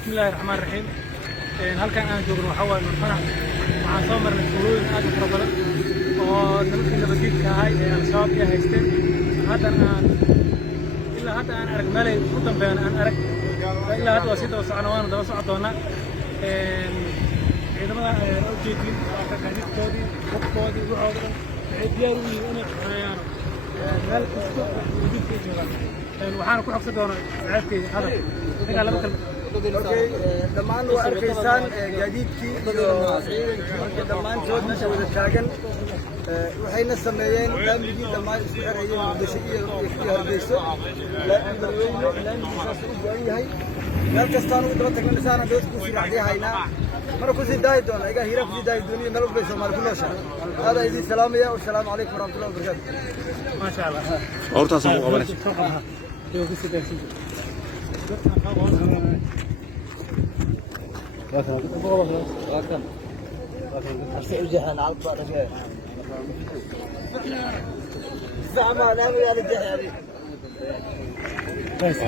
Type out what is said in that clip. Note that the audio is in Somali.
بسم الله الرحمن الرحيم. halkan aan joogno waxa waaye Farax waxaan soo marnay tuulooyin aad u fara badan oo nimankii nabadgelyada ahay ee al-shabaab ay haysteen ilaa hadda aan arag meel ay ku dambeeyaan aan arag ilaa hadda waa sii daba soconaa waana daba socon doonaa ciidamada ujeedin gaadiidkoodii waqtigoodii waxooda dhan waxay diyaar u yihiin inay xoreeyaan meel kasta oo xuduudka ay joogaan waxaana ku xogsan doonaa saaxiibkay hadal ninkaa laba kalma dhammaan waa arkaysaan gaadiidkii iyo ciidankii dhammaantood meesha wada taagan waxayna sameeyeen laamigii dhammaan isku xereeyeen muqdisho iyo hargeyso laamigiisaas u go'an yahay meel kastaan ugu daba tagna dhisaana dood kusii dhacdii haynaa mana kusii daayi doona igaa hiiraan kusii daayi dooniyo meel walbay soomaali ku nooshahay aadaa idin salaamaya wasalaamu calaykum waraxmatullahi wabarakaatu maasha allah hortaasaan ku qabanaysa Nice.